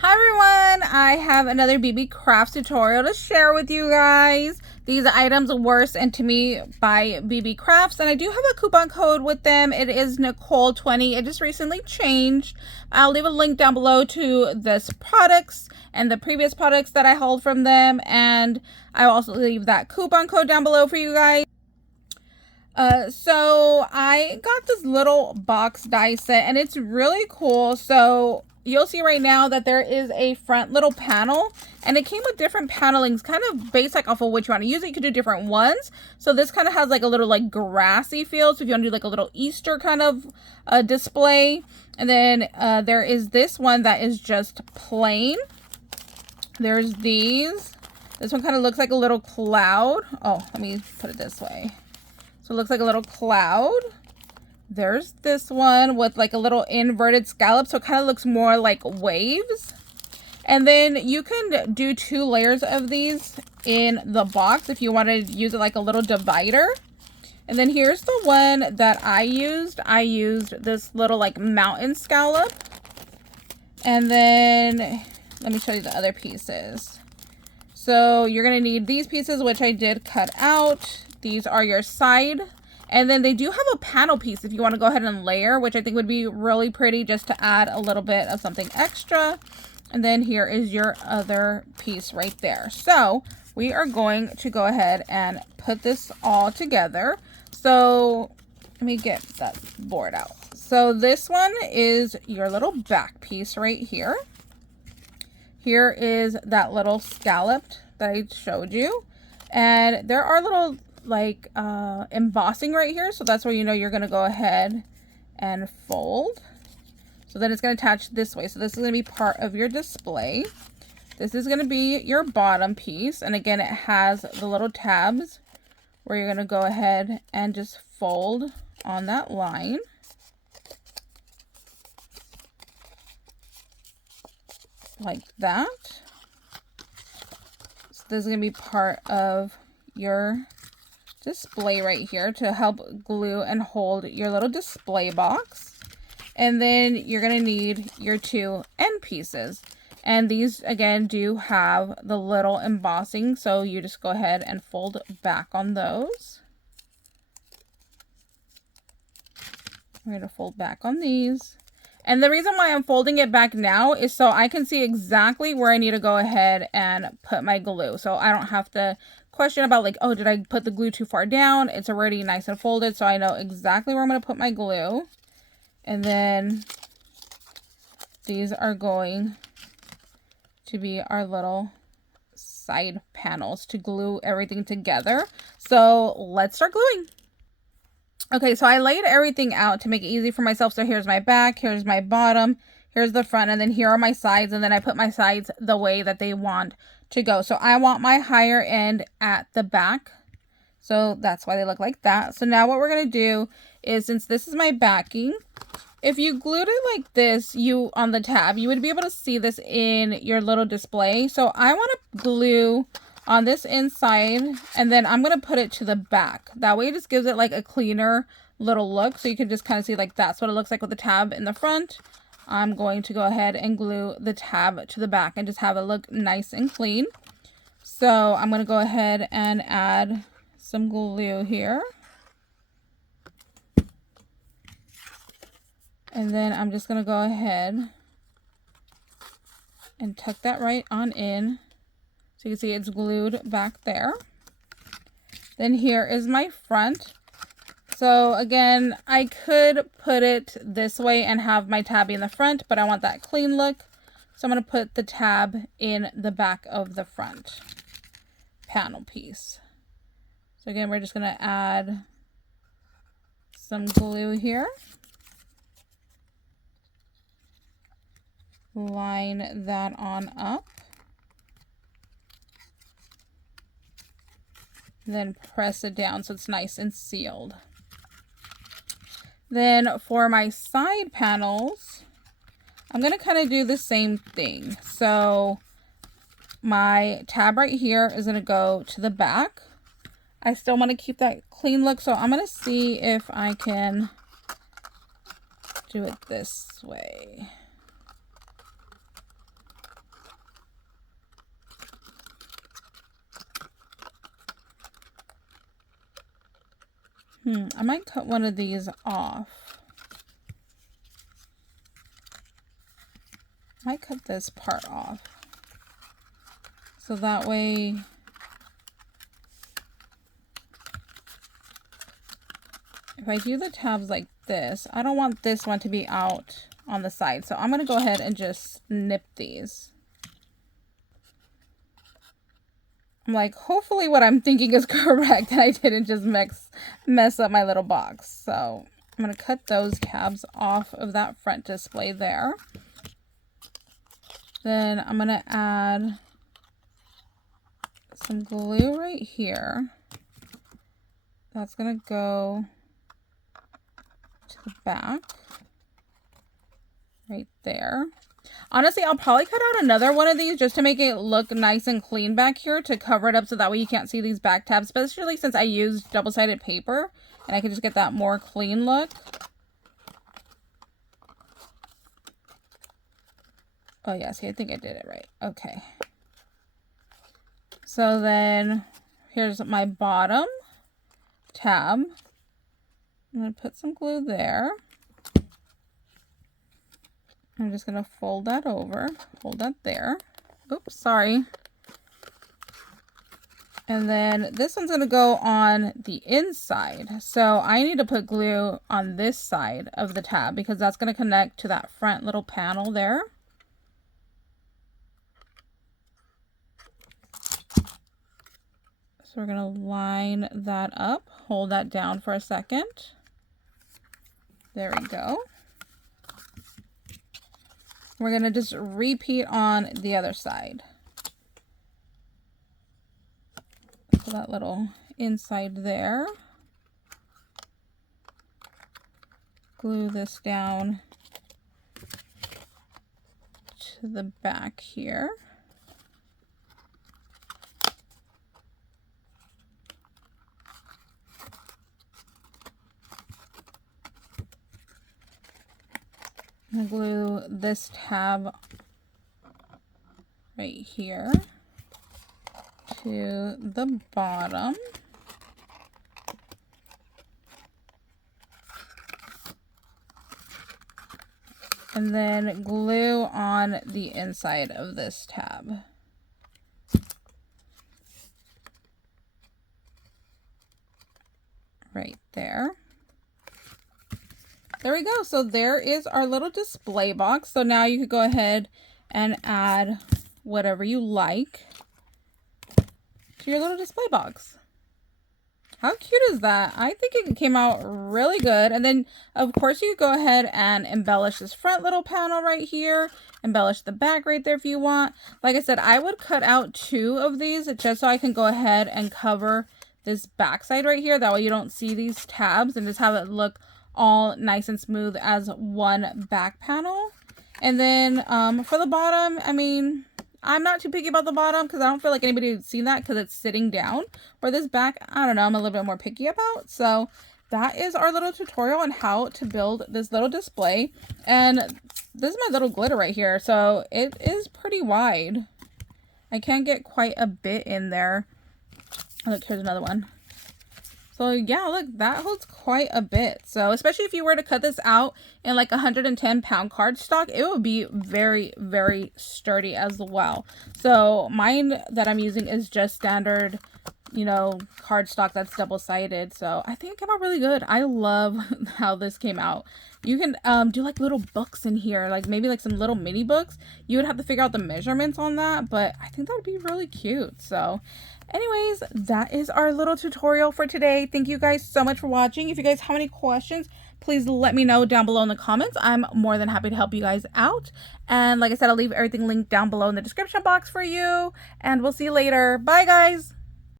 Hi everyone, I have another BeeBeeCraft tutorial to share with you guys. These items were sent to me by BeeBeeCrafts and I do have a coupon code with them. It is Nicole20. It just recently changed. I'll leave a link down below to this products and the previous products that I hauled from them, and I'll also leave that coupon code down below for you guys. So I got this little box die set and it's really cool. So you'll see right now that there is a front little panel and it came with different panelings, kind of based like off of which you want to use it. You could do different ones. So this kind of has like a little like grassy feel. So if you want to do like a little Easter kind of display. And then there is this one that is just plain. There's these. This one kind of looks like a little cloud. Oh, let me put it this way. So it looks like a little cloud. There's this one with like a little inverted scallop. So it kind of looks more like waves. And then you can do 2 layers of these in the box if you want to use it like a little divider. And then here's the one that I used. I used this little like mountain scallop. And then let me show you the other pieces. So you're going to need these pieces, which I did cut out. These are your side. And then they do have a panel piece if you want to go ahead and layer, which I think would be really pretty just to add a little bit of something extra. And then here is your other piece right there. So we are going to go ahead and put this all together. So let me get that board out. So this one is your little back piece right here. Here is that little scalloped that I showed you. And there are little like embossing right here. So that's where you know you're going to go ahead and fold. So then it's going to attach this way. So this is going to be part of your display. This is going to be your bottom piece. And again, it has the little tabs where you're going to go ahead and just fold on that line. Like that. So this is going to be part of your display right here to help glue and hold your little display box. And then you're going to need your 2 end pieces. And these again do have the little embossing, so you just go ahead and fold back on those. We're going to fold back on these. And the reason why I'm folding it back now is so I can see exactly where I need to go ahead and put my glue. So I don't have to question about like, oh, did I put the glue too far down? It's already nice and folded, so I know exactly where I'm going to put my glue. And then these are going to be our little side panels to glue everything together. So let's start gluing. Okay, so I laid everything out to make it easy for myself. So here's my back, here's my bottom, here's the front, and then here are my sides. And then I put my sides the way that they want to go. So I want my higher end at the back. So that's why they look like that. So now what we're going to do is, since this is my backing, if you glued it like this, on the tab, you would be able to see this in your little display. So I want to glue on this inside, and then I'm going to put it to the back. That way it just gives it like a cleaner little look. So you can just kind of see like that's what it looks like with the tab in the front. I'm going to go ahead and glue the tab to the back and just have it look nice and clean. So I'm going to go ahead and add some glue here. And then I'm just going to go ahead and tuck that right on in. So you can see it's glued back there. Then here is my front. So again, I could put it this way and have my tab in the front, but I want that clean look. So I'm going to put the tab in the back of the front panel piece. So again, we're just going to add some glue here. Line that on up. Then press it down so it's nice and sealed. Then for my side panels, I'm going to kind of do the same thing. So my tab right here is going to go to the back. I still want to keep that clean look, so I'm going to see if I can do it this way. I might cut one of these off. I might cut this part off. So that way if I do the tabs like this, I don't want this one to be out on the side. So I'm going to go ahead and just snip these. I'm like, hopefully what I'm thinking is correct and I didn't just mess up my little box. So I'm going to cut those tabs off of that front display there. Then I'm going to add some glue right here. That's going to go to the back right there. Honestly, I'll probably cut out another one of these just to make it look nice and clean back here to cover it up so that way you can't see these back tabs, especially since I used double-sided paper and I can just get that more clean look. Oh yeah, see, I think I did it right. Okay. So then here's my bottom tab. I'm going to put some glue there. I'm just going to fold that over, hold that there. Oops, sorry. And then this one's going to go on the inside. So I need to put glue on this side of the tab because that's going to connect to that front little panel there. So we're going to line that up, hold that down for a second. There we go. We're going to just repeat on the other side. So that little inside there. Glue this down to the back here. I'm going to glue this tab right here to the bottom. And then glue on the inside of this tab. Right there. There we go. So there is our little display box. So now you could go ahead and add whatever you like to your little display box. How cute is that? I think it came out really good. And then of course you could go ahead and embellish this front little panel right here. Embellish the back right there if you want. Like I said, I would cut out 2 of these just so I can go ahead and cover this back side right here. That way you don't see these tabs and just have it look all nice and smooth as one back panel. And then for the bottom, I mean, I'm not too picky about the bottom because I don't feel like anybody would see that because it's sitting down. Where this back, I don't know, I'm a little bit more picky about. So that is our little tutorial on how to build this little display. And this is my little glitter right here. So it is pretty wide. I can get quite a bit in there. Look, here's another one. So yeah, look, that holds quite a bit. So especially if you were to cut this out in like 110-pound cardstock, it would be very, very sturdy as well. So mine that I'm using is just standard, you know, cardstock that's double-sided. So I think it came out really good. I love how this came out. You can do like little books in here, like maybe like some little mini books. You would have to figure out the measurements on that, but I think that would be really cute. So anyways, that is our little tutorial for today. Thank you guys so much for watching. If you guys have any questions, please let me know down below in the comments. I'm more than happy to help you guys out. And like I said, I'll leave everything linked down below in the description box for you. And we'll see you later. Bye, guys.